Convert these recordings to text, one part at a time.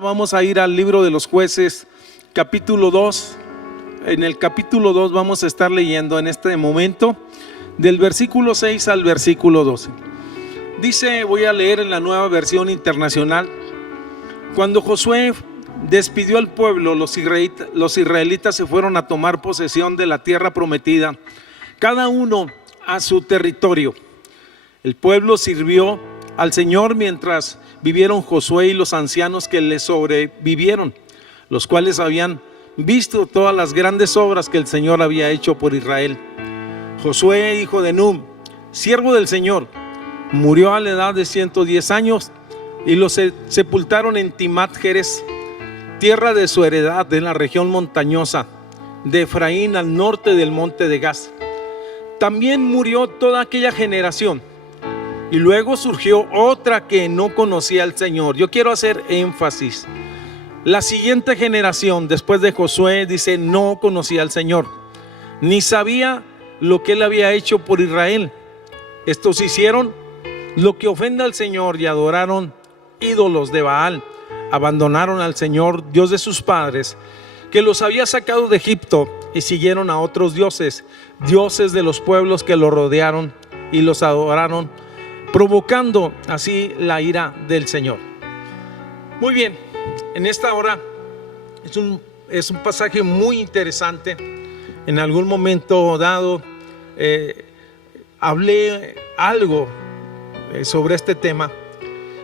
Vamos a ir al libro de los Jueces, capítulo 2. En el capítulo 2 vamos a estar leyendo en este momento del versículo 6 al versículo 12. Dice, voy a leer en la Nueva Versión Internacional: cuando Josué despidió al pueblo, los israelitas se fueron a tomar posesión de la tierra prometida, cada uno a su territorio. El pueblo sirvió al Señor mientras vivieron Josué y los ancianos que le sobrevivieron, los cuales habían visto todas las grandes obras que el Señor había hecho por Israel. Josué, hijo de Nun, siervo del Señor, murió a la edad de 110 años y lo sepultaron en Timat-Heres, tierra de su heredad, en la región montañosa de Efraín, al norte del monte de Gaz. También murió toda aquella generación, y luego surgió otra que no conocía al Señor. Yo quiero hacer énfasis: la siguiente generación después de Josué, dice, no conocía al Señor, ni sabía lo que Él había hecho por Israel. Estos hicieron lo que ofende al Señor y adoraron ídolos de Baal. Abandonaron al Señor, Dios de sus padres, que los había sacado de Egipto, y siguieron a otros dioses, dioses de los pueblos que los rodearon, y los adoraron, provocando así la ira del Señor. Muy bien, en esta hora es un pasaje muy interesante. En algún momento dado hablé algo sobre este tema.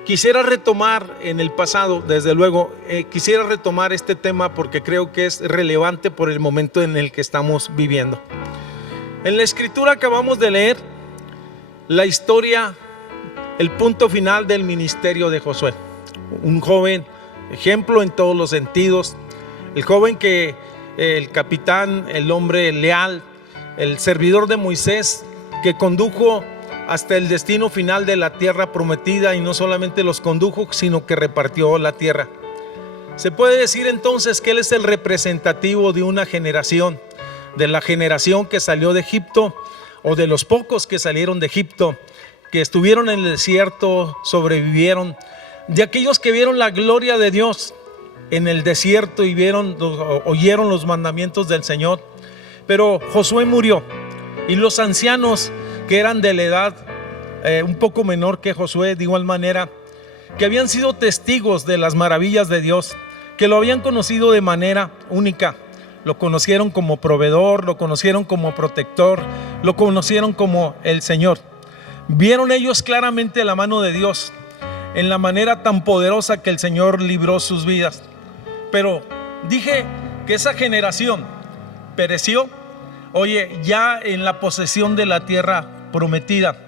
Quisiera retomar en el pasado, desde luego, quisiera retomar este tema porque creo que es relevante por el momento en el que estamos viviendo. En la escritura acabamos de leer la historia, el punto final del ministerio de Josué. Un joven ejemplo en todos los sentidos, el joven que el capitán, el hombre leal, el servidor de Moisés, que condujo hasta el destino final de la tierra prometida, y no solamente los condujo, sino que repartió la tierra. Se puede decir entonces que él es el representativo de una generación, de la generación que salió de Egipto, o de los pocos que salieron de Egipto, que estuvieron en el desierto, sobrevivieron, de aquellos que vieron la gloria de Dios en el desierto y oyeron los mandamientos del Señor. Pero Josué murió, y los ancianos, que eran de la edad un poco menor que Josué, de igual manera, que habían sido testigos de las maravillas de Dios, que lo habían conocido de manera única, lo conocieron como proveedor, lo conocieron como protector, lo conocieron como el Señor. Vieron ellos claramente la mano de Dios en la manera tan poderosa que el Señor libró sus vidas. Pero dije que esa generación pereció, ya en la posesión de la tierra prometida,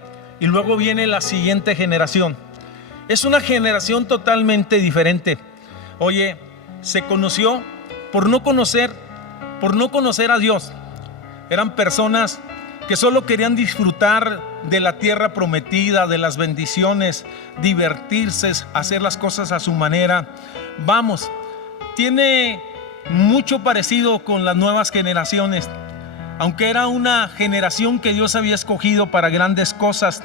y luego viene la siguiente generación. Es una generación totalmente diferente. Se conoció por no conocer a Dios. Eran personas que solo querían disfrutar de la tierra prometida, de las bendiciones, divertirse, hacer las cosas a su manera. Tiene mucho parecido con las nuevas generaciones. Aunque era una generación que Dios había escogido para grandes cosas,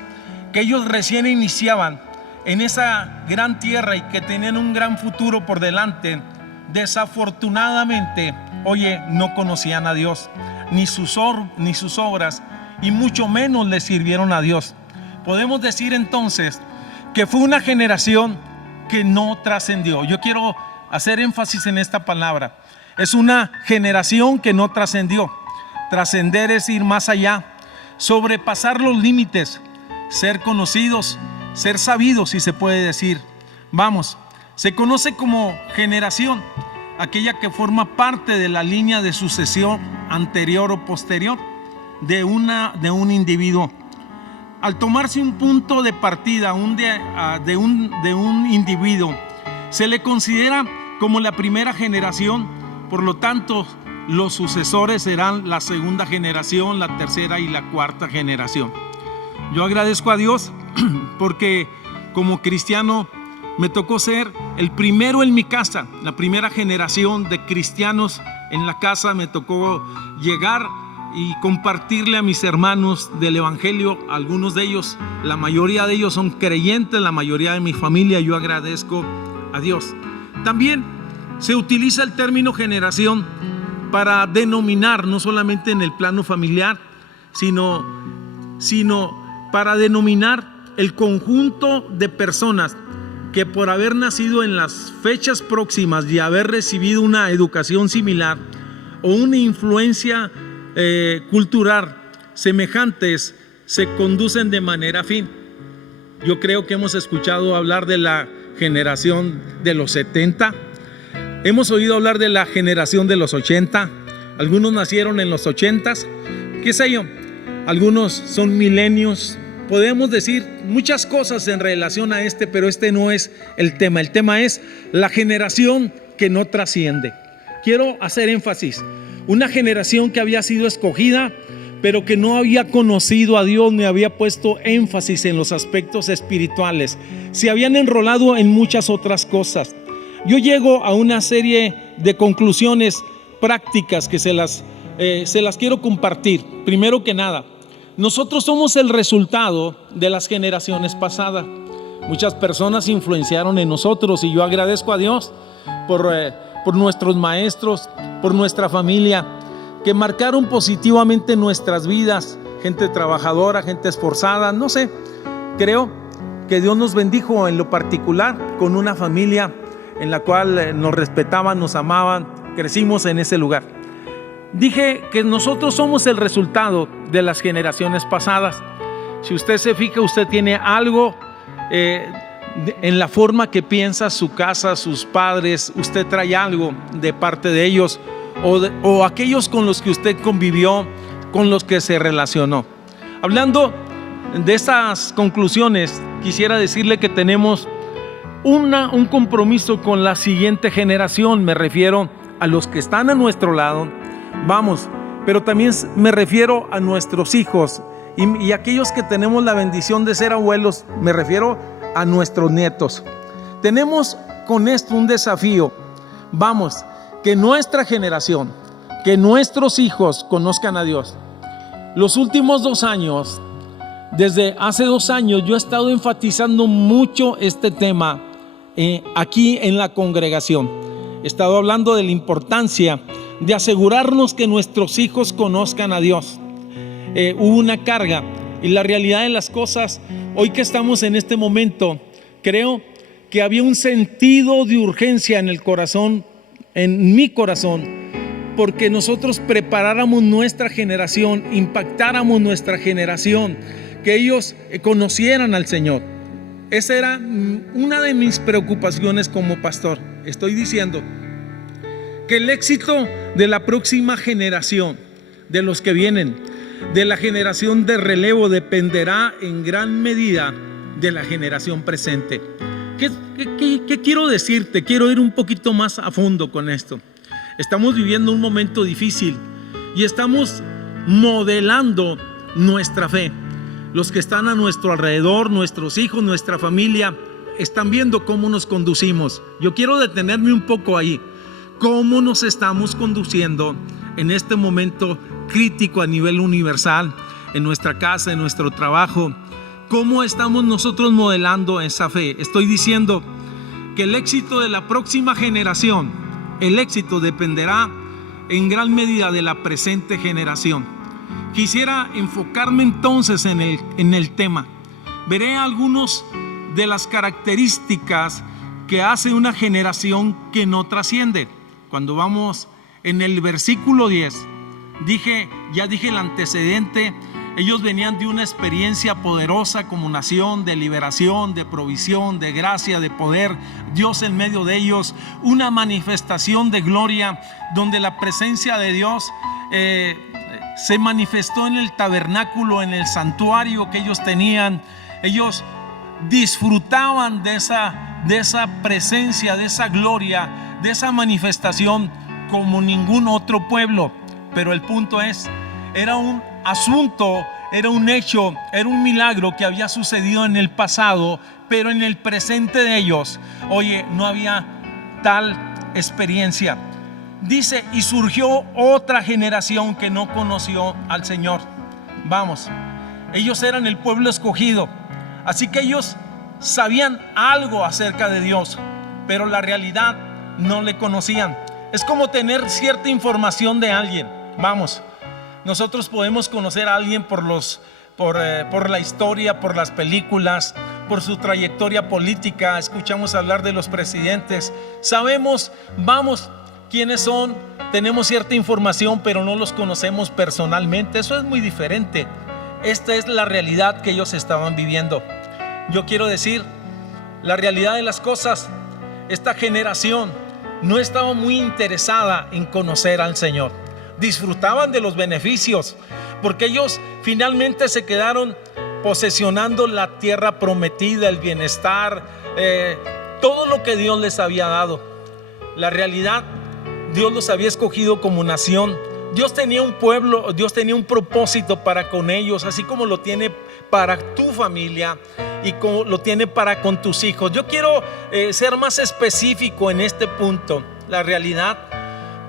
que ellos recién iniciaban en esa gran tierra y que tenían un gran futuro por delante, desafortunadamente, no conocían a Dios, ni sus obras, y mucho menos le sirvieron a Dios. Podemos decir entonces que fue una generación que no trascendió. Yo quiero hacer énfasis en esta palabra. Es una generación que no trascendió. Trascender es ir más allá, sobrepasar los límites, ser conocidos, ser sabidos, si se puede decir. Se conoce como generación aquella que forma parte de la línea de sucesión anterior o posterior de un individuo. Al tomarse un punto de partida de un individuo, se le considera como la primera generación. Por lo tanto, los sucesores serán la segunda generación, la tercera y la cuarta generación. Yo agradezco a Dios porque como cristiano me tocó ser el primero en mi casa, la primera generación de cristianos en la casa. Me tocó llegar y compartirle a mis hermanos del evangelio. Algunos de ellos, la mayoría de ellos son creyentes, la mayoría de mi familia. Yo agradezco a Dios. También se utiliza el término generación para denominar, no solamente en el plano familiar, sino para denominar el conjunto de personas que por haber nacido en las fechas próximas y haber recibido una educación similar o una influencia cultural semejantes, se conducen de manera afín. Yo creo que hemos escuchado hablar de la generación de los 70, hemos oído hablar de la generación de los 80, algunos nacieron en los 80s, qué sé yo, algunos son milenios. Podemos decir muchas cosas en relación a pero este no es el tema. El tema es la generación que no trasciende. Quiero hacer énfasis, una generación que había sido escogida, pero que no había conocido a Dios ni había puesto énfasis en los aspectos espirituales. Se habían enrolado en muchas otras cosas. Yo llego a una serie de conclusiones prácticas que se las quiero compartir. Primero que nada, nosotros somos el resultado de las generaciones pasadas. Muchas personas influenciaron en nosotros y yo agradezco a Dios por nuestros maestros, por nuestra familia, que marcaron positivamente nuestras vidas. Gente trabajadora, gente esforzada, no sé. Creo que Dios nos bendijo en lo particular con una familia en la cual nos respetaban, nos amaban, crecimos en ese lugar. Dije que nosotros somos el resultado de las generaciones pasadas. Si usted se fija, usted tiene algo en la forma que piensa su casa, sus padres. Usted trae algo de parte de ellos o aquellos con los que usted convivió, con los que se relacionó. Hablando de estas conclusiones, quisiera decirle que tenemos un compromiso con la siguiente generación. Me refiero a los que están a nuestro lado, pero también me refiero a nuestros hijos y aquellos que tenemos la bendición de ser abuelos. Me refiero a nuestros nietos. Tenemos con esto un desafío. Que nuestra generación, que nuestros hijos conozcan a Dios. Los últimos 2 años, desde hace 2 años, yo he estado enfatizando mucho este tema aquí en la congregación. He estado hablando de la importancia de asegurarnos que nuestros hijos conozcan a Dios. Hubo una carga y la realidad de las cosas, hoy que estamos en este momento, creo que había un sentido de urgencia en el corazón, en mi corazón, porque nosotros preparáramos nuestra generación, impactáramos nuestra generación, que ellos conocieran al Señor. Esa era una de mis preocupaciones como pastor. Estoy diciendo que el éxito de la próxima generación, de los que vienen, de la generación de relevo, dependerá en gran medida de la generación presente. ¿Qué quiero decirte? Quiero ir un poquito más a fondo con esto. Estamos viviendo un momento difícil y estamos modelando nuestra fe. Los que están a nuestro alrededor, nuestros hijos, nuestra familia, están viendo cómo nos conducimos. Yo quiero detenerme un poco ahí. ¿Cómo nos estamos conduciendo en este momento crítico a nivel universal, en nuestra casa, en nuestro trabajo? ¿Cómo estamos nosotros modelando esa fe? Estoy diciendo que el éxito de la próxima generación, el éxito dependerá en gran medida de la presente generación. Quisiera enfocarme entonces en el tema. Veré algunas de las características que hace una generación que no trasciende. Cuando vamos en el versículo 10, ya dije el antecedente. Ellos venían de una experiencia poderosa como nación, de liberación, de provisión, de gracia, de poder, Dios en medio de ellos, una manifestación de gloria donde la presencia de Dios se manifestó en el tabernáculo, en el santuario que ellos tenían. Ellos disfrutaban de esa presencia, de esa gloria, de esa manifestación como ningún otro pueblo. Pero el punto es, era un asunto, era un hecho, era un milagro que había sucedido en el pasado, pero en el presente de ellos, no había tal experiencia. Dice, y surgió otra generación que no conoció al Señor. Ellos eran el pueblo escogido, así que ellos sabían algo acerca de Dios, pero la realidad no le conocían. Es como tener cierta información de alguien. Vamos, nosotros podemos conocer a alguien por la historia, por las películas, por su trayectoria política. Escuchamos hablar de los presidentes, sabemos, quiénes son, tenemos cierta información, pero no los conocemos personalmente. Eso es muy diferente. Esta es la realidad que ellos estaban viviendo. Yo quiero decir, la realidad de las cosas, esta generación no estaba muy interesada en conocer al Señor. Disfrutaban de los beneficios, porque ellos finalmente se quedaron posesionando la tierra prometida, el bienestar, todo lo que Dios les había dado. La realidad, Dios los había escogido como nación. Dios tenía un pueblo, Dios tenía un propósito para con ellos, así como lo tiene para tu familia y como lo tiene para con tus hijos. Yo quiero ser más específico en este punto. La realidad,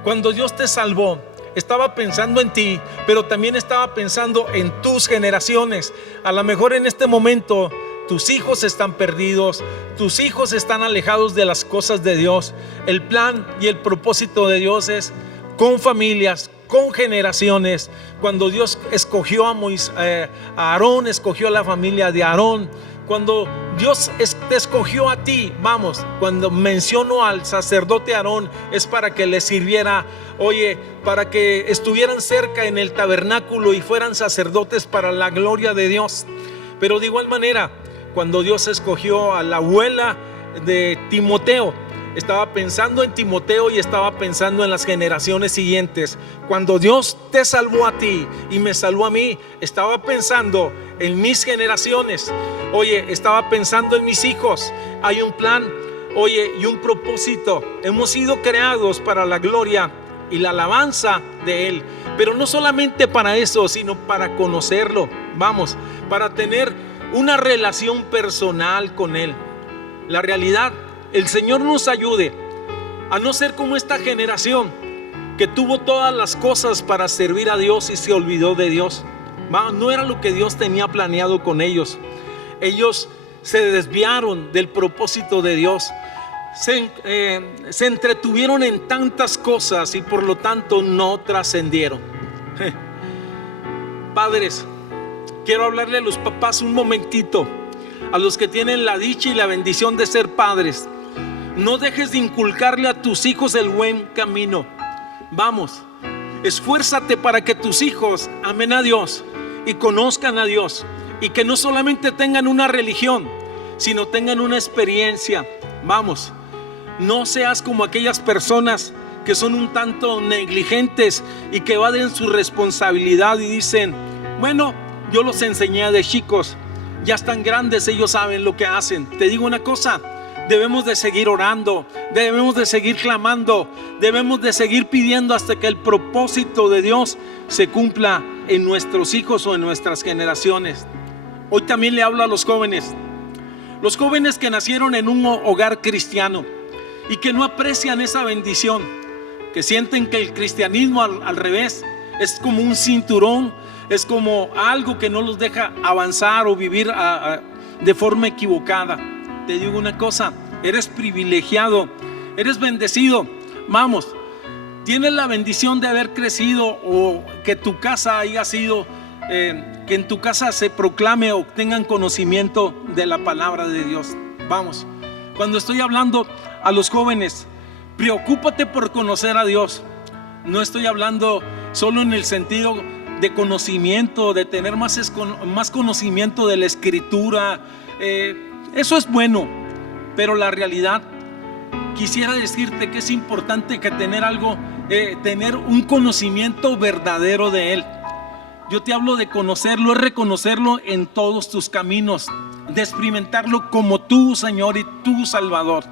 cuando Dios te salvó, estaba pensando en ti, pero también estaba pensando en tus generaciones. A lo mejor en este momento tus hijos están perdidos, tus hijos están alejados de las cosas de Dios. El plan y el propósito de Dios es con familias, con generaciones. Cuando Dios escogió a Aarón, escogió a la familia de Aarón. Cuando Dios te escogió a ti, cuando menciono al sacerdote Aarón, es para que le sirviera, para que estuvieran cerca en el tabernáculo y fueran sacerdotes para la gloria de Dios. Pero de igual manera, cuando Dios escogió a la abuela de Timoteo, estaba pensando en Timoteo y estaba pensando en las generaciones siguientes. Cuando Dios te salvó a ti y me salvó a mí, estaba pensando en mis generaciones. Estaba pensando en mis hijos. Hay un plan, y un propósito. Hemos sido creados para la gloria y la alabanza de Él. Pero no solamente para eso, sino para conocerlo. Para tener una relación personal con Él. La realidad, el Señor nos ayude a no ser como esta generación que tuvo todas las cosas para servir a Dios y se olvidó de Dios. No era lo que Dios tenía planeado con ellos. Ellos se desviaron del propósito de Dios. Se entretuvieron en tantas cosas y por lo tanto no trascendieron. Padres, quiero hablarle a los papás un momentito, a los que tienen la dicha y la bendición de ser padres. No dejes de inculcarle a tus hijos el buen camino. Esfuérzate para que tus hijos amen a Dios y conozcan a Dios, y que no solamente tengan una religión, sino tengan una experiencia. No seas como aquellas personas que son un tanto negligentes y que evaden su responsabilidad y dicen: bueno, yo los enseñé de chicos, ya están grandes, ellos saben lo que hacen. Te digo una cosa, debemos de seguir orando, debemos de seguir clamando, debemos de seguir pidiendo hasta que el propósito de Dios se cumpla en nuestros hijos o en nuestras generaciones. Hoy también le hablo a los jóvenes que nacieron en un hogar cristiano y que no aprecian esa bendición, que sienten que el cristianismo al revés es como un cinturón, es como algo que no los deja avanzar o vivir de forma equivocada. Te digo una cosa, eres privilegiado, eres bendecido. Tienes la bendición de haber crecido, o que tu casa haya sido, que en tu casa se proclame o tengan conocimiento de la palabra de Dios. Cuando estoy hablando a los jóvenes, preocúpate por conocer a Dios. No estoy hablando solo en el sentido de conocimiento, de tener más conocimiento de la Escritura. Eso es bueno, pero la realidad, quisiera decirte que es importante que tener un conocimiento verdadero de Él. Yo te hablo de conocerlo, es reconocerlo en todos tus caminos, de experimentarlo como tu Señor y tu Salvador.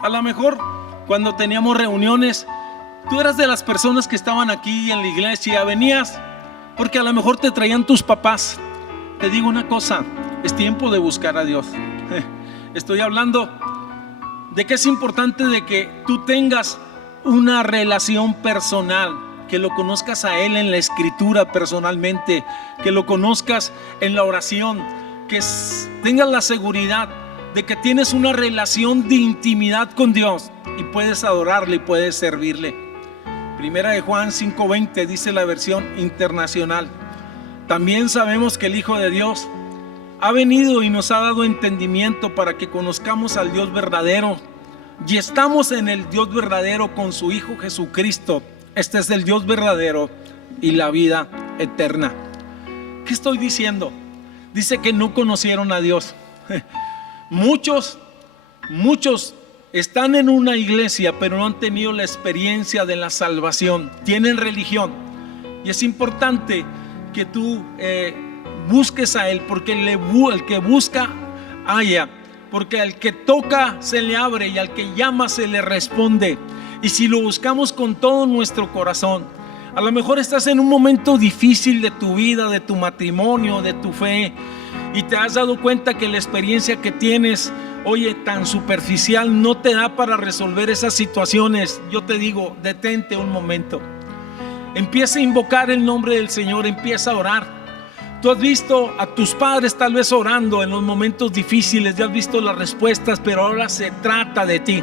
A lo mejor cuando teníamos reuniones, tú eras de las personas que estaban aquí en la iglesia, venías porque a lo mejor te traían tus papás. Te digo una cosa, es tiempo de buscar a Dios. Estoy hablando de que es importante de que tú tengas una relación personal, que lo conozcas a Él en la Escritura personalmente, que lo conozcas en la oración, que tengas la seguridad de que tienes una relación de intimidad con Dios y puedes adorarle y puedes servirle. Primera de Juan 5:20 dice la versión internacional: también sabemos que el Hijo de Dios ha venido y nos ha dado entendimiento para que conozcamos al Dios verdadero, y estamos en el Dios verdadero con su Hijo Jesucristo. Este es el Dios verdadero y la vida eterna. ¿Qué estoy diciendo? Dice que no conocieron a Dios. Muchos están en una iglesia, pero no han tenido la experiencia de la salvación. Tienen religión, y es importante que tú busques a Él, porque el que busca halla, porque al que toca se le abre y al que llama se le responde. Y si lo buscamos con todo nuestro corazón, a lo mejor estás en un momento difícil de tu vida, de tu matrimonio, de tu fe, y te has dado cuenta que la experiencia que tienes, oye, tan superficial, no te da para resolver esas situaciones. Yo te digo, detente un momento, empieza a invocar el nombre del Señor, empieza a orar. Tú has visto a tus padres tal vez orando en los momentos difíciles, ya has visto las respuestas, pero ahora se trata de ti.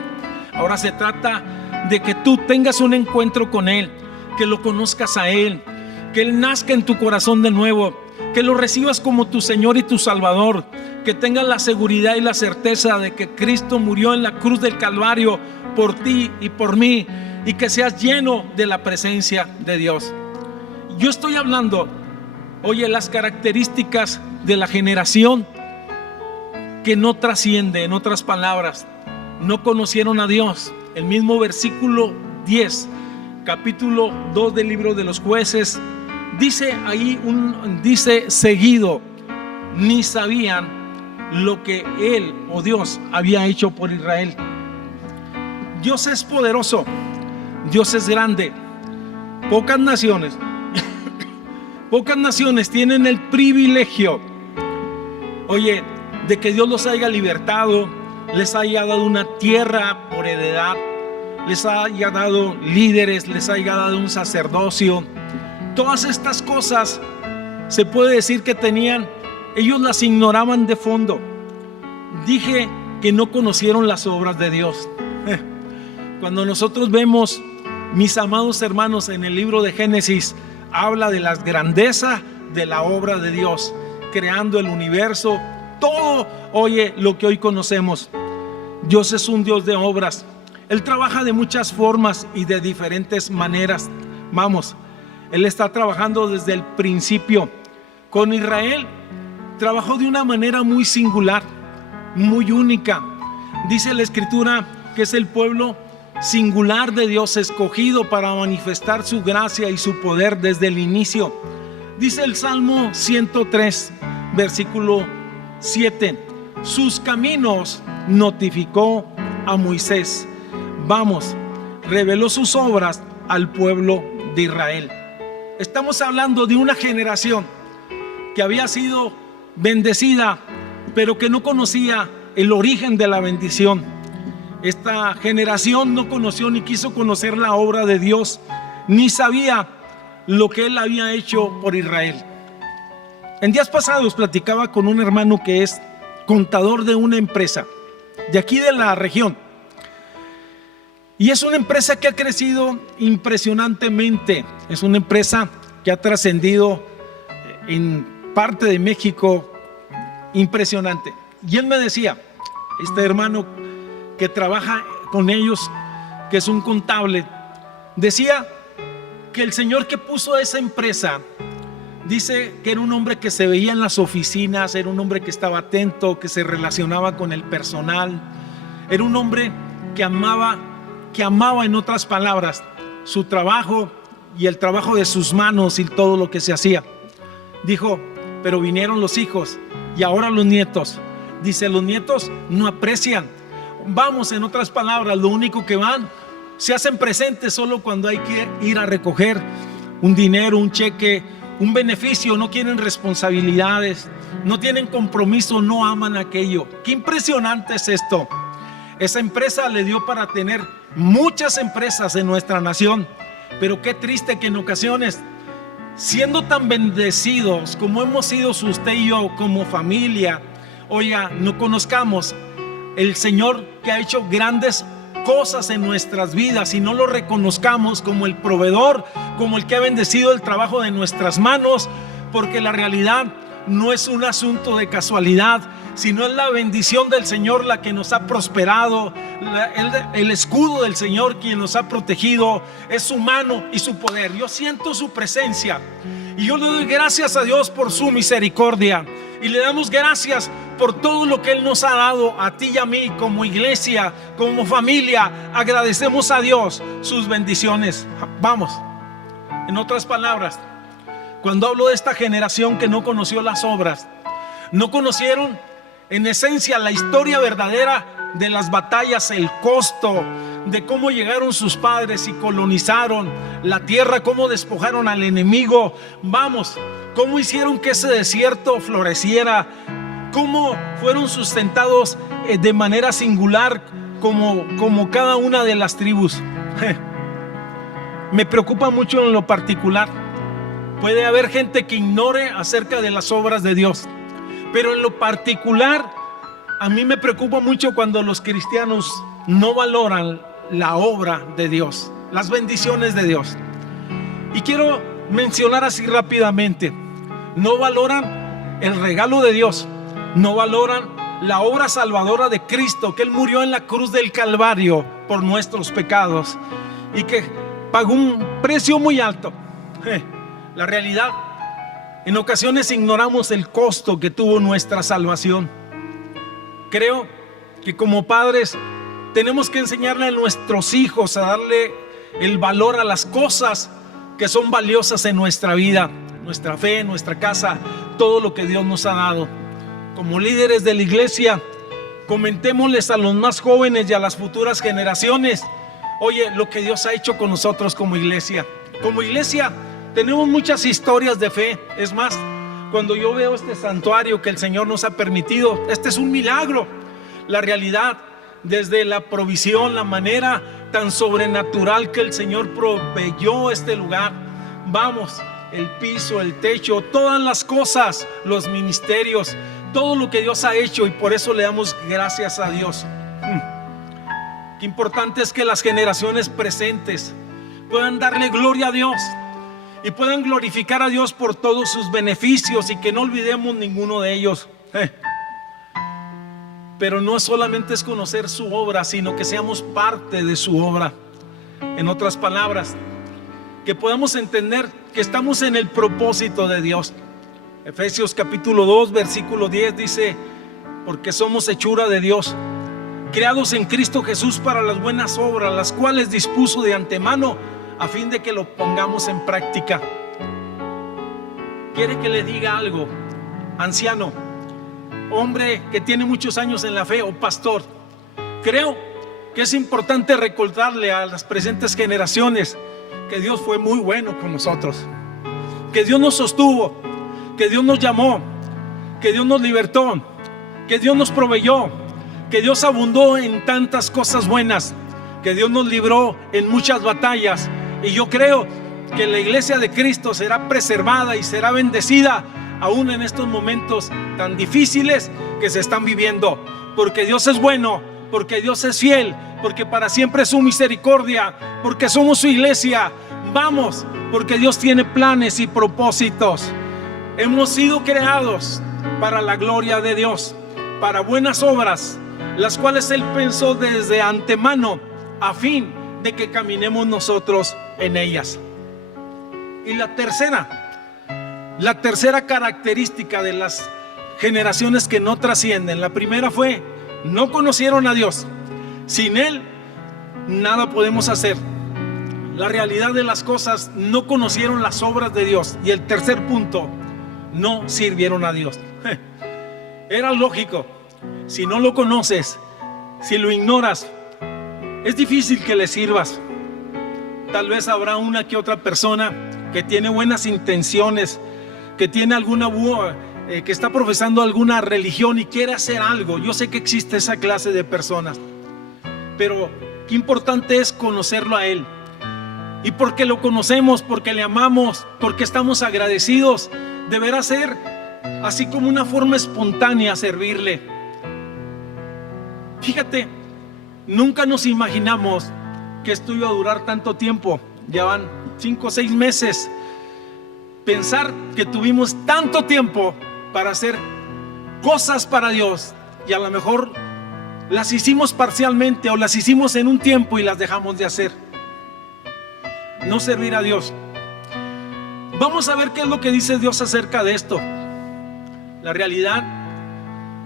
Ahora se trata de que tú tengas un encuentro con Él, que lo conozcas a Él, que Él nazca en tu corazón de nuevo, que lo recibas como tu Señor y tu Salvador, que tengas la seguridad y la certeza de que Cristo murió en la cruz del Calvario por ti y por mí, y que seas lleno de la presencia de Dios. Yo estoy hablando, oye, las características de la generación que no trasciende. En otras palabras, no conocieron a Dios. El mismo versículo 10, capítulo 2 del libro de los Jueces, dice ahí, dice seguido: ni sabían lo que Él o Dios había hecho por Israel. Dios es poderoso, Dios es grande. Pocas naciones tienen el privilegio, oye, de que Dios los haya libertado, les haya dado una tierra por heredad, les haya dado líderes, les haya dado un sacerdocio. Todas estas cosas se puede decir que tenían, ellos las ignoraban de fondo. Dije que no conocieron las obras de Dios. Cuando nosotros vemos, mis amados hermanos, en el libro de Génesis, habla de la grandeza de la obra de Dios, creando el universo, todo, oye, lo que hoy conocemos. Dios es un Dios de obras. Él trabaja de muchas formas y de diferentes maneras. Vamos, Él está trabajando desde el principio. Con Israel trabajó de una manera muy singular, muy única. Dice la Escritura que es el pueblo singular de Dios, escogido para manifestar su gracia y su poder desde el inicio. Dice el Salmo 103, versículo 7: sus caminos notificó a Moisés. Vamos, reveló sus obras al pueblo de Israel. Estamos hablando de una generación que había sido bendecida, pero que no conocía el origen de la bendición. Esta generación no conoció ni quiso conocer la obra de Dios, ni sabía lo que Él había hecho por Israel. En días pasados platicaba con un hermano que es contador de una empresa de aquí de la región, y es una empresa que ha crecido impresionantemente. Es una empresa que ha trascendido en parte de México, impresionante. Y él me decía, este hermano que trabaja con ellos, que es un contable, decía que el señor que puso esa empresa, dice que era un hombre que se veía en las oficinas, era un hombre que estaba atento, que se relacionaba con el personal, era un hombre que amaba, en otras palabras, su trabajo y el trabajo de sus manos y todo lo que se hacía. Dijo, pero vinieron los hijos y ahora los nietos. Dice, los nietos no aprecian. Vamos, en otras palabras, lo único que van, se hacen presentes solo cuando hay que ir a recoger un dinero, un cheque, un beneficio. No quieren responsabilidades, no tienen compromiso, no aman aquello. Qué impresionante es esto. Esa empresa le dio para tener muchas empresas en nuestra nación, pero qué triste que en ocasiones, siendo tan bendecidos como hemos sido usted y yo como familia, oiga, no conozcamos el Señor que ha hecho grandes cosas en nuestras vidas y no lo reconozcamos como el proveedor, como el que ha bendecido el trabajo de nuestras manos, porque la realidad no es un asunto de casualidad, sino es la bendición del Señor la que nos ha prosperado, el escudo del Señor quien nos ha protegido, es su mano y su poder. Yo siento su presencia y yo le doy gracias a Dios por su misericordia, y le damos gracias por todo lo que Él nos ha dado a ti y a mí como iglesia, como familia. Agradecemos a Dios sus bendiciones. Vamos, en otras palabras, cuando hablo de esta generación que no conoció las obras, no conocieron en esencia la historia verdadera de las batallas, el costo de cómo llegaron sus padres y colonizaron la tierra, cómo despojaron al enemigo, vamos, cómo hicieron que ese desierto floreciera, cómo fueron sustentados de manera singular como cada una de las tribus. Me preocupa mucho en lo particular. Puede haber gente que ignore acerca de las obras de Dios, pero en lo particular a mí me preocupa mucho cuando los cristianos no valoran la obra de Dios, las bendiciones de Dios. Y quiero mencionar así rápidamente: no valoran el regalo de Dios, no valoran la obra salvadora de Cristo, que Él murió en la cruz del Calvario por nuestros pecados y que pagó un precio muy alto. La realidad, en ocasiones ignoramos el costo que tuvo nuestra salvación. Creo que como padres tenemos que enseñarle a nuestros hijos a darle el valor a las cosas que son valiosas en nuestra vida, nuestra fe, nuestra casa, todo lo que Dios nos ha dado. Como líderes de la iglesia, comentémosles a los más jóvenes y a las futuras generaciones, oye, lo que Dios ha hecho con nosotros como iglesia. Como iglesia tenemos muchas historias de fe. Es más, cuando yo veo este santuario que el Señor nos ha permitido, este es un milagro. La realidad, desde la provisión, la manera tan sobrenatural que el Señor proveyó este lugar. Vamos, el piso, el techo, todas las cosas, los ministerios, todo lo que Dios ha hecho, y por eso le damos gracias a Dios. Qué importante es que las generaciones presentes puedan darle gloria a Dios y puedan glorificar a Dios por todos sus beneficios, y que no olvidemos ninguno de ellos. Pero no solamente es conocer su obra, sino que seamos parte de su obra. En otras palabras, que podamos entender que estamos en el propósito de Dios. Efesios capítulo 2 versículo 10 dice: porque somos hechura de Dios, creados en Cristo Jesús para las buenas obras, las cuales dispuso de antemano a fin de que lo pongamos en práctica. ¿Quiere que le diga algo, anciano, hombre que tiene muchos años en la fe, o pastor? Creo que es importante recordarle a las presentes generaciones que Dios fue muy bueno con nosotros, que Dios nos sostuvo, que Dios nos llamó, que Dios nos libertó, que Dios nos proveyó, que Dios abundó en tantas cosas buenas, que Dios nos libró en muchas batallas. Y yo creo que la iglesia de Cristo será preservada y será bendecida aún en estos momentos tan difíciles que se están viviendo, porque Dios es bueno, porque Dios es fiel, porque para siempre es su misericordia, porque somos su iglesia. Vamos, porque Dios tiene planes y propósitos. Hemos sido creados para la gloria de Dios, para buenas obras, las cuales Él pensó desde antemano a fin de que caminemos nosotros en ellas. Y la tercera característica de las generaciones que no trascienden, la primera fue: no conocieron a Dios. Sin Él nada podemos hacer. La realidad de las cosas, no conocieron las obras de Dios. Y el tercer punto: no sirvieron a Dios. Era lógico. Si no lo conoces, si lo ignoras, es difícil que le sirvas. Tal vez habrá una que otra persona que tiene buenas intenciones, que tiene que está profesando alguna religión y quiere hacer algo. Yo sé que existe esa clase de personas, pero qué importante es conocerlo a Él. Y porque lo conocemos, porque le amamos, porque estamos agradecidos, deberá ser así como una forma espontánea servirle. Fíjate, nunca nos imaginamos que esto iba a durar tanto tiempo. Ya van 5 o 6 meses. Pensar que tuvimos tanto tiempo para hacer cosas para Dios y a lo mejor las hicimos parcialmente o las hicimos en un tiempo y las dejamos de hacer. No servir a Dios. Vamos a ver qué es lo que dice Dios acerca de esto. La realidad,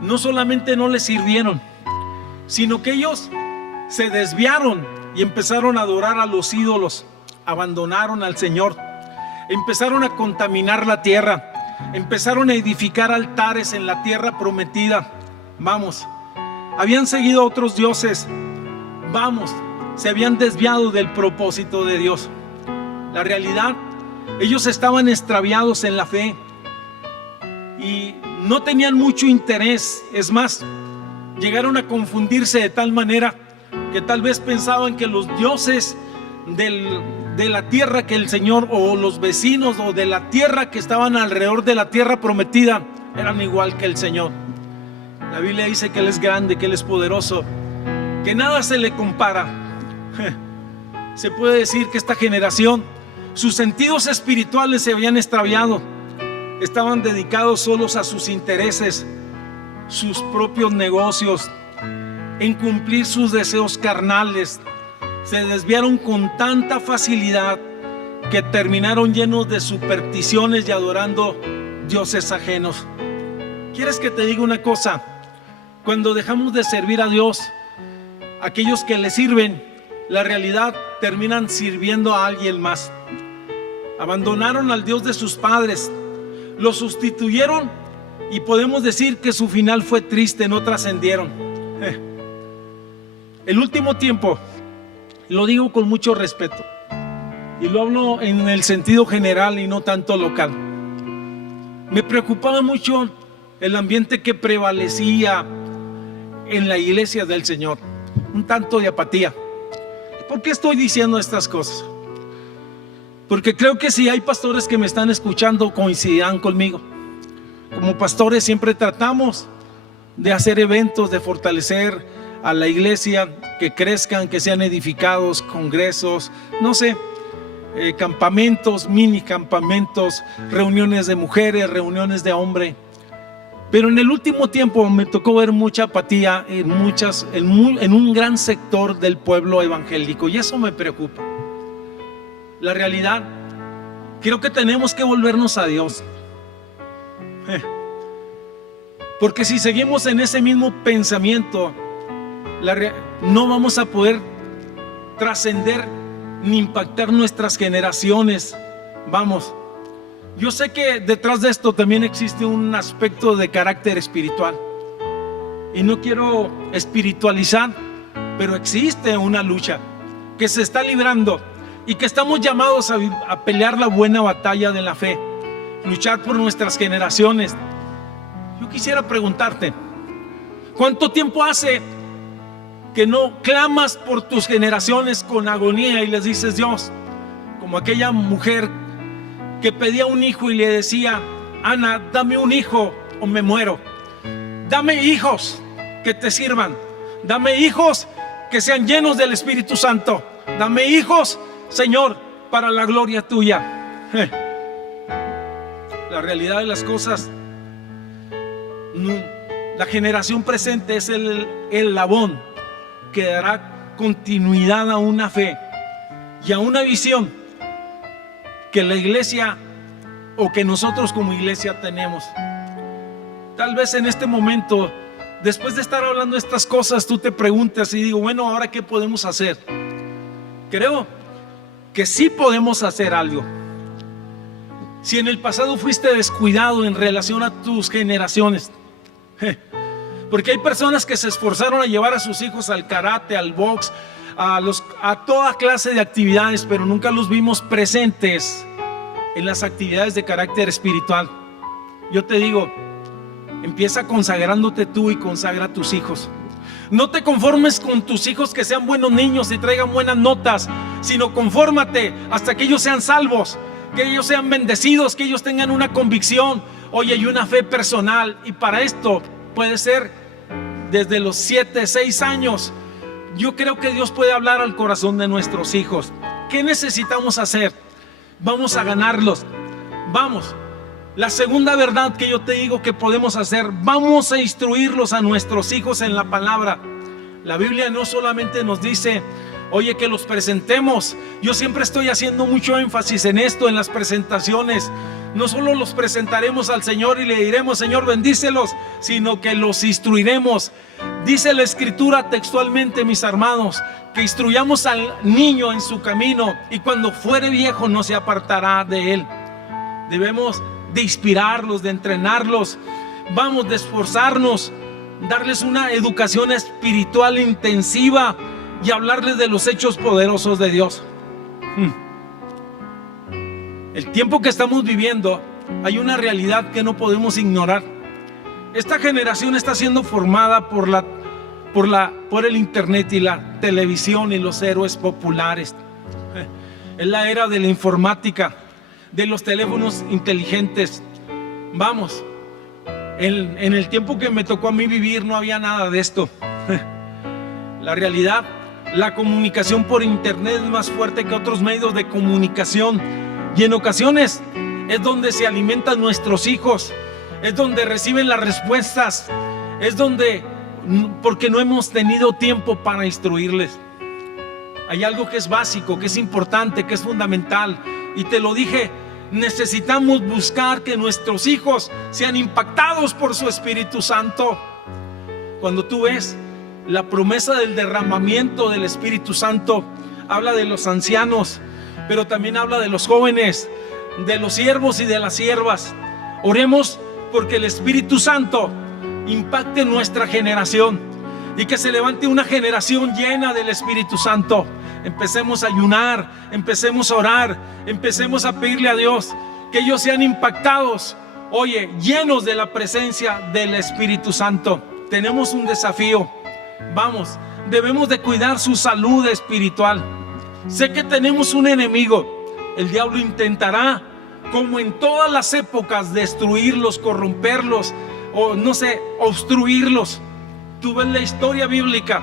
no solamente no les sirvieron, sino que ellos se desviaron y empezaron a adorar a los ídolos, abandonaron al Señor, empezaron a contaminar la tierra, empezaron a edificar altares en la tierra prometida. Vamos, habían seguido a otros dioses. Vamos, se habían desviado del propósito de Dios. La realidad, ellos estaban extraviados en la fe y no tenían mucho interés. Es más, llegaron a confundirse de tal manera que tal vez pensaban que los dioses de la tierra que el Señor, o los vecinos o de la tierra que estaban alrededor de la tierra prometida, eran igual que el Señor. La Biblia dice que Él es grande, que Él es poderoso, que nada se le compara. Se puede decir que esta generación, sus sentidos espirituales se habían extraviado. Estaban dedicados solos a sus intereses, sus propios negocios, en cumplir sus deseos carnales. Se desviaron con tanta facilidad que terminaron llenos de supersticiones y adorando dioses ajenos. ¿Quieres que te diga una cosa? Cuando dejamos de servir a Dios, aquellos que le sirven, la realidad terminan sirviendo a alguien más. Abandonaron al Dios de sus padres, lo sustituyeron y podemos decir que su final fue triste, no trascendieron. El último tiempo, lo digo con mucho respeto y lo hablo en el sentido general y no tanto local, me preocupaba mucho el ambiente que prevalecía en la iglesia del Señor, un tanto de apatía. ¿Por qué estoy diciendo estas cosas? Porque creo que si hay pastores que me están escuchando, coincidirán conmigo. Como pastores siempre tratamos de hacer eventos, de fortalecer a la iglesia, que crezcan, que sean edificados, congresos, no sé, campamentos, mini campamentos, reuniones de mujeres, reuniones de hombres. Pero en el último tiempo me tocó ver mucha apatía en un gran sector del pueblo evangélico, y eso me preocupa. La realidad, creo que tenemos que volvernos a Dios. Porque si seguimos en ese mismo pensamiento, no vamos a poder trascender ni impactar nuestras generaciones. Vamos, yo sé que detrás de esto también existe un aspecto de carácter espiritual, y no quiero espiritualizar, pero existe una lucha que se está librando y que estamos llamados a pelear la buena batalla de la fe, luchar por nuestras generaciones. Yo quisiera preguntarte, ¿cuánto tiempo hace que no clamas por tus generaciones con agonía y les dices: Dios, como aquella mujer que pedía un hijo y le decía: Ana, dame un hijo o me muero? Dame hijos que te sirvan, dame hijos que sean llenos del Espíritu Santo, dame hijos, Señor, para la gloria tuya. La realidad de las cosas, la generación presente es el eslabón que dará continuidad a una fe y a una visión que la iglesia, o que nosotros como iglesia tenemos. Tal vez en este momento, después de estar hablando de estas cosas, tú te preguntas y digo: bueno, ¿ahora qué podemos hacer? Creo que sí podemos hacer algo. Si en el pasado fuiste descuidado en relación a tus generaciones, porque hay personas que se esforzaron a llevar a sus hijos al karate, al box, a toda clase de actividades, pero nunca los vimos presentes en las actividades de carácter espiritual. Yo te digo, empieza consagrándote tú y consagra a tus hijos. No te conformes con tus hijos que sean buenos niños y traigan buenas notas, sino confórmate hasta que ellos sean salvos, que ellos sean bendecidos, que ellos tengan una convicción, oye, y una fe personal. Y para esto puede ser desde los 7, 6 años. Yo creo que Dios puede hablar al corazón de nuestros hijos. ¿Qué necesitamos hacer? Vamos a ganarlos. Vamos. La segunda verdad que yo te digo que podemos hacer, vamos a instruirlos a nuestros hijos en la palabra. La Biblia no solamente nos dice, oye, que los presentemos. Yo siempre estoy haciendo mucho énfasis en esto, en las presentaciones. No solo los presentaremos al Señor y le diremos, Señor, bendícelos, sino que los instruiremos. Dice la Escritura textualmente, mis hermanos, que instruyamos al niño en su camino y cuando fuere viejo no se apartará de él. Debemos de inspirarlos, de entrenarlos. Vamos, de esforzarnos, darles una educación espiritual intensiva y hablarles de los hechos poderosos de Dios. El tiempo que estamos viviendo, hay una realidad que no podemos ignorar. Esta generación está siendo formada por el internet y la televisión y los héroes populares. Es la era de la informática, de los teléfonos inteligentes. Vamos, en el tiempo que me tocó a mí vivir no había nada de esto. La realidad, la comunicación por internet es más fuerte que otros medios de comunicación, y en ocasiones es donde se alimentan nuestros hijos, es donde reciben las respuestas, es donde, porque no hemos tenido tiempo para instruirles. Hay algo que es básico, que es importante, que es fundamental, y te lo dije, necesitamos buscar que nuestros hijos sean impactados por su Espíritu Santo. Cuando tú ves la promesa del derramamiento del Espíritu Santo, habla de los ancianos, pero también habla de los jóvenes, de los siervos y de las siervas. Oremos porque el Espíritu Santo impacte nuestra generación y que se levante una generación llena del Espíritu Santo. Empecemos a ayunar, empecemos a orar, empecemos a pedirle a Dios que ellos sean impactados, oye, llenos de la presencia del Espíritu Santo. Tenemos un desafío. Vamos, debemos de cuidar su salud espiritual. Sé que tenemos un enemigo. El diablo intentará, como en todas las épocas, destruirlos, corromperlos, o no sé, obstruirlos. Tú ves la historia bíblica.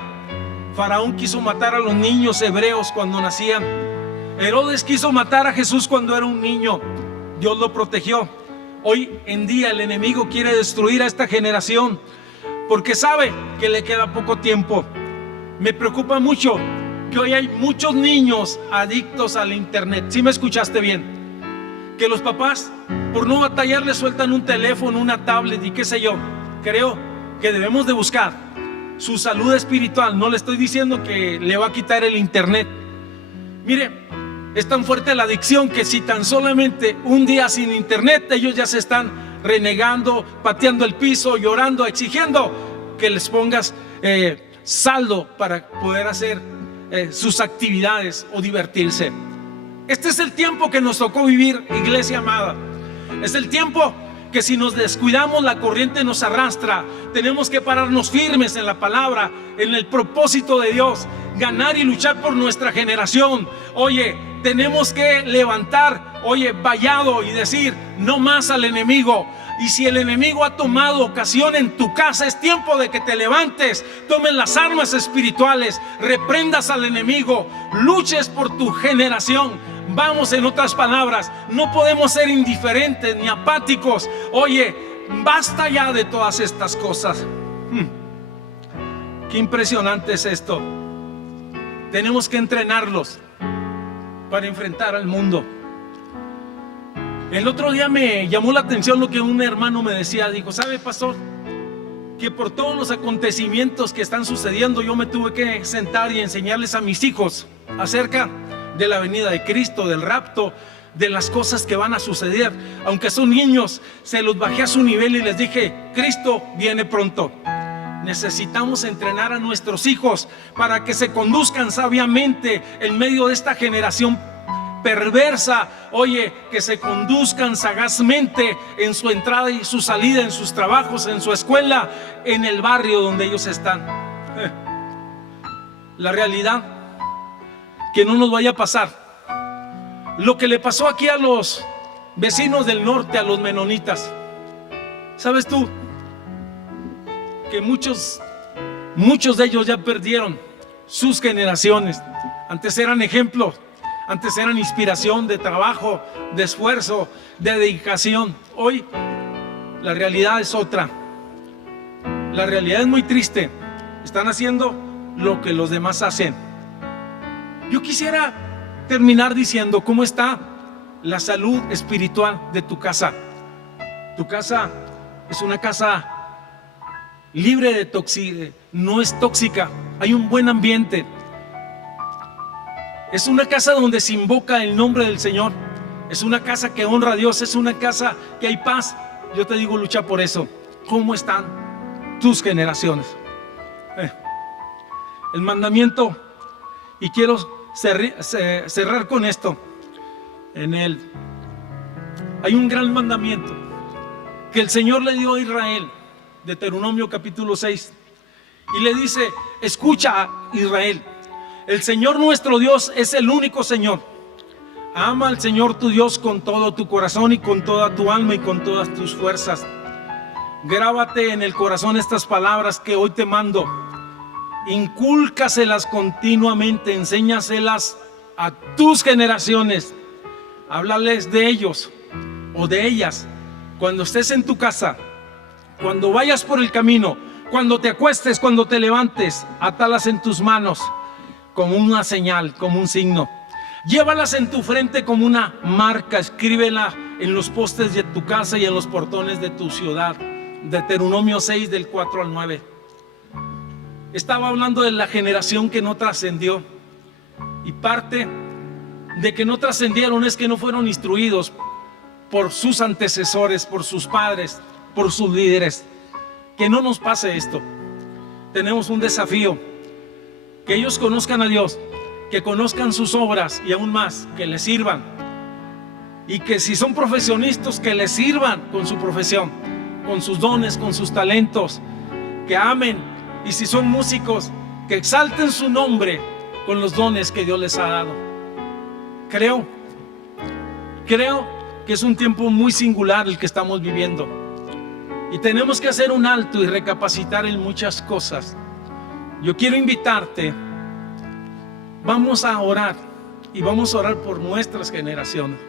Faraón quiso matar a los niños hebreos cuando nacían. Herodes quiso matar a Jesús cuando era un niño. Dios lo protegió. Hoy en día el enemigo quiere destruir a esta generación porque sabe que le queda poco tiempo. Me preocupa mucho que hoy hay muchos niños adictos al internet. ¿Sí me escuchaste bien? Que los papás, por no batallar, le sueltan un teléfono, una tablet y qué sé yo. Creo que debemos de buscar su salud espiritual. No le estoy diciendo que le va a quitar el internet. Mire, es tan fuerte la adicción que si tan solamente un día sin internet, ellos ya se están renegando, pateando el piso, llorando, exigiendo que les pongas saldo para poder hacer sus actividades o divertirse. Este es el tiempo que nos tocó vivir, iglesia amada. Es el tiempo que si nos descuidamos la corriente nos arrastra. Tenemos que pararnos firmes en la palabra, en el propósito de Dios, ganar y luchar por nuestra generación. Oye, tenemos que levantar, vallado y decir no más al enemigo. Y si el enemigo ha tomado ocasión en tu casa, es tiempo de que te levantes, tomes las armas espirituales, reprendas al enemigo, luches por tu generación. Vamos, en otras palabras, no podemos ser indiferentes ni apáticos. Oye, basta ya de todas estas cosas. Qué impresionante es esto. Tenemos que entrenarlos para enfrentar al mundo. El otro día me llamó la atención lo que un hermano me decía. Dijo, ¿sabe, pastor? Que por todos los acontecimientos que están sucediendo, yo me tuve que sentar y enseñarles a mis hijos acerca de la venida de Cristo, del rapto, de las cosas que van a suceder. Aunque son niños, se los bajé a su nivel y les dije, Cristo viene pronto. Necesitamos entrenar a nuestros hijos para que se conduzcan sabiamente en medio de esta generación perversa. Oye, que se conduzcan sagazmente en su entrada y su salida, en sus trabajos, en su escuela, en el barrio donde ellos están. La realidad, que no nos vaya a pasar lo que le pasó aquí a los vecinos del norte, a los menonitas. ¿Sabes tú que muchos Muchos de ellos ya perdieron sus generaciones. Antes eran ejemplos, antes eran inspiración de trabajo, de esfuerzo, de dedicación. Hoy la realidad es otra. La realidad es muy triste. Están haciendo lo que los demás hacen. Yo quisiera terminar diciendo cómo está la salud espiritual de tu casa. Tu casa es una casa libre de toxicidad, no es tóxica, hay un buen ambiente. Es una casa donde se invoca el nombre del Señor. Es una casa que honra a Dios, es una casa que hay paz. Yo te digo, lucha por eso. ¿Cómo están tus generaciones? El mandamiento, y quiero cerrar con esto. Hay un gran mandamiento que el Señor le dio a Israel, Deuteronomio capítulo 6, y le dice: escucha, Israel, el Señor nuestro Dios es el único Señor. Ama al Señor tu Dios con todo tu corazón y con toda tu alma y con todas tus fuerzas. Grábate en el corazón estas palabras que hoy te mando. Incúlcaselas continuamente, enséñaselas a tus generaciones. Háblales de ellos o de ellas cuando estés en tu casa, cuando vayas por el camino, cuando te acuestes, cuando te levantes. Átalas en tus manos como una señal, como un signo. Llévalas en tu frente como una marca. Escríbela en los postes de tu casa y en los portones de tu ciudad. Deuteronomio 6 del 4 al 9. Estaba hablando de la generación que no trascendió, y parte de que no trascendieron es que no fueron instruidos por sus antecesores, por sus padres, por sus líderes. Que no nos pase esto. Tenemos un desafío: que ellos conozcan a Dios, que conozcan sus obras, y aún más, que les sirvan. Y que si son profesionistas, que les sirvan con su profesión, con sus dones, con sus talentos, que amen. Y si son músicos, que exalten su nombre con los dones que Dios les ha dado. Creo que es un tiempo muy singular el que estamos viviendo, y tenemos que hacer un alto y recapacitar en muchas cosas. Yo quiero invitarte, vamos a orar, y vamos a orar por nuestras generaciones.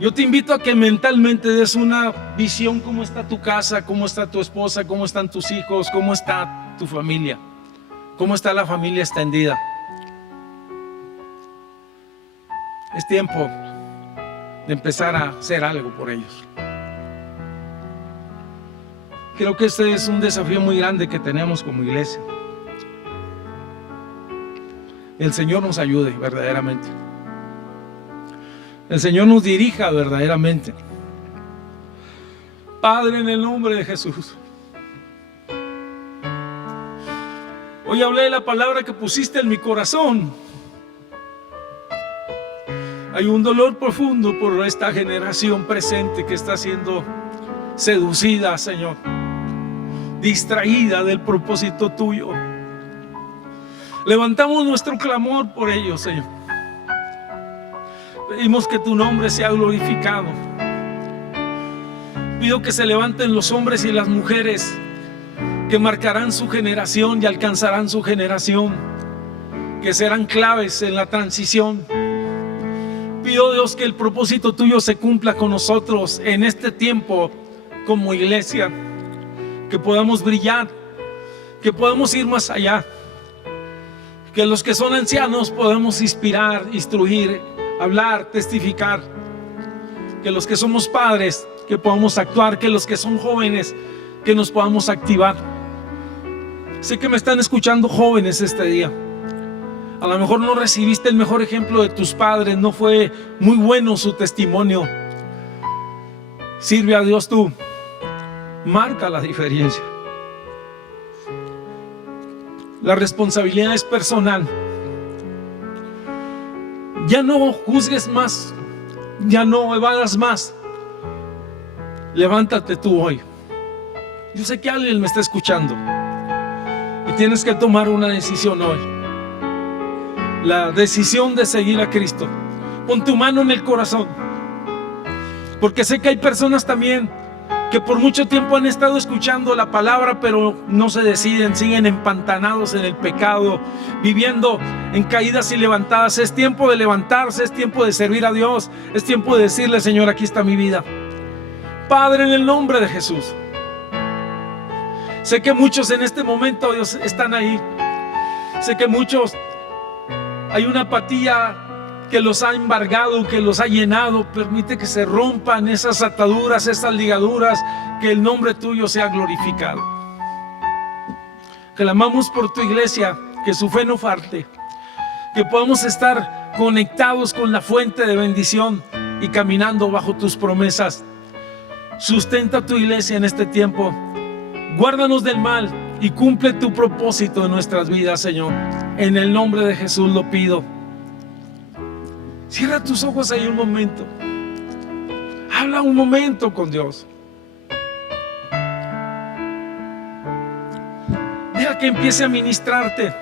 Yo te invito a que mentalmente des una visión: cómo está tu casa, cómo está tu esposa, cómo están tus hijos, cómo está tu familia, cómo está la familia extendida. Es tiempo de empezar a hacer algo por ellos. Creo que este es un desafío muy grande que tenemos como iglesia. El Señor nos ayude verdaderamente. El Señor nos dirija verdaderamente. Padre, en el nombre de Jesús, hoy hablé de la palabra que pusiste en mi corazón. Hay un dolor profundo por esta generación presente que está siendo seducida, Señor, distraída del propósito tuyo. Levantamos nuestro clamor por ellos, Señor. Pedimos que tu nombre sea glorificado. Pido que se levanten los hombres y las mujeres que marcarán su generación y alcanzarán su generación, que serán claves en la transición. Pido, Dios, que el propósito tuyo se cumpla con nosotros en este tiempo como iglesia, que podamos brillar, que podamos ir más allá, que los que son ancianos podamos inspirar, instruir, hablar, testificar, que los que somos padres que podamos actuar, que los que son jóvenes que nos podamos activar. Sé que me están escuchando jóvenes este día. A lo mejor no recibiste el mejor ejemplo de tus padres, no fue muy bueno su testimonio. Sirve a Dios tú, marca la diferencia. La responsabilidad es personal. Ya no juzgues más, ya no evadas más. Levántate tú hoy. Yo sé que alguien me está escuchando y tienes que tomar una decisión hoy. La decisión de seguir a Cristo. Pon tu mano en el corazón, porque sé que hay personas también que por mucho tiempo han estado escuchando la palabra, pero no se deciden, siguen empantanados en el pecado, viviendo en caídas y levantadas. Es tiempo de levantarse, es tiempo de servir a Dios, es tiempo de decirle: Señor, aquí está mi vida. Padre, en el nombre de Jesús, sé que muchos en este momento, Dios, están ahí. Sé que muchos, hay una apatía que los ha embargado, que los ha llenado. Permite que se rompan esas ataduras, esas ligaduras, que el nombre tuyo sea glorificado. Clamamos por tu iglesia, que su fe no falte, que podamos estar conectados con la fuente de bendición y caminando bajo tus promesas. Sustenta tu iglesia en este tiempo, guárdanos del mal y cumple tu propósito en nuestras vidas, Señor. En el nombre de Jesús lo pido. Cierra tus ojos ahí un momento. Habla un momento con Dios. Deja que empiece a ministrarte.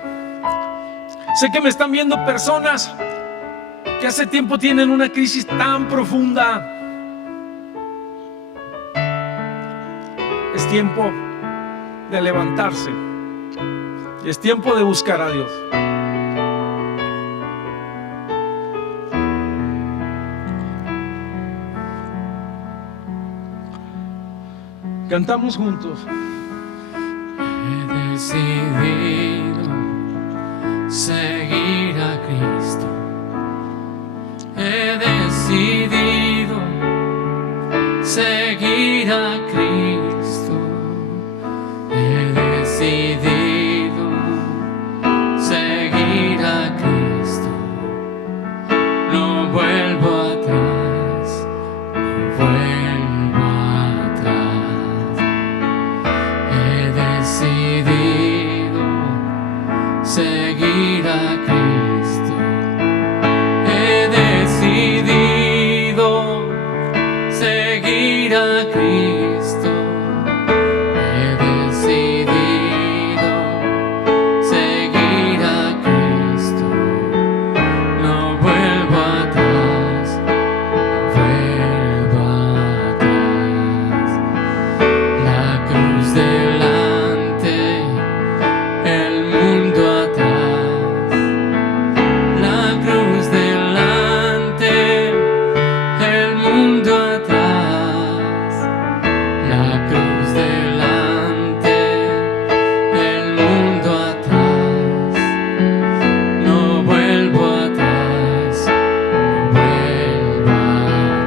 Sé que me están viendo personas que hace tiempo tienen una crisis tan profunda. Es tiempo de levantarse. Es tiempo de buscar a Dios. Cantamos juntos. He decidido seguir a Cristo. He decidido seguir a Cristo. He decidido seguir a Cristo. No vuelvo atrás, no vuelvo atrás. He decidido seguir a Cristo. He decidido seguir a Cristo. He decidido seguir a Cristo. No vuelvo atrás, no vuelvo atrás. La cruz delante, el mundo atrás. La cruz delante, el mundo atrás. La cruz delante, el mundo atrás. No vuelvo atrás, no vuelvo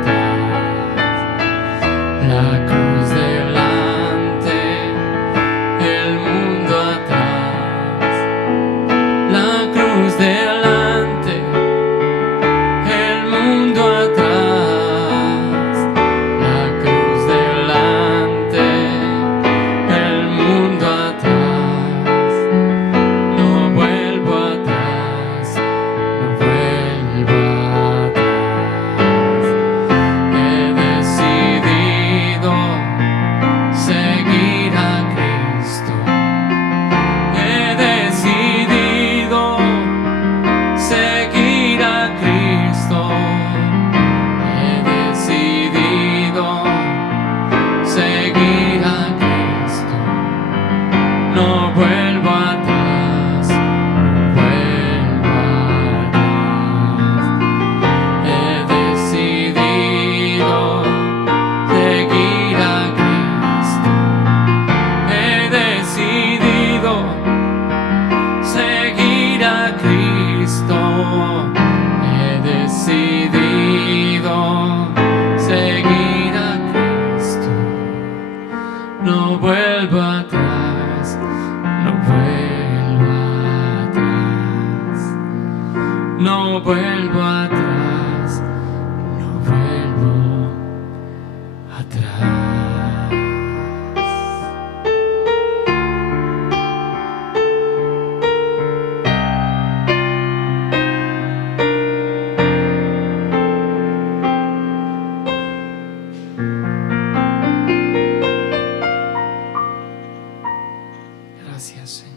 atrás. La cruz delante, el mundo atrás. La cruz delante, el mundo atrás. La cruz delante, el mundo atrás. No vuelvo atrás, no vuelvo atrás. He decidido seguir a Cristo. He decidido seguir a Cristo. He decidido seguir a Cristo. No vuelvo atrás, no vuelvo atrás. He decidido seguir a Cristo. He decidido seguir a Cristo. He decidido seguir a Cristo. No vuelvo atrás, no vuelvo atrás. No vuelvo atrás, no vuelvo atrás. Gracias, Señor.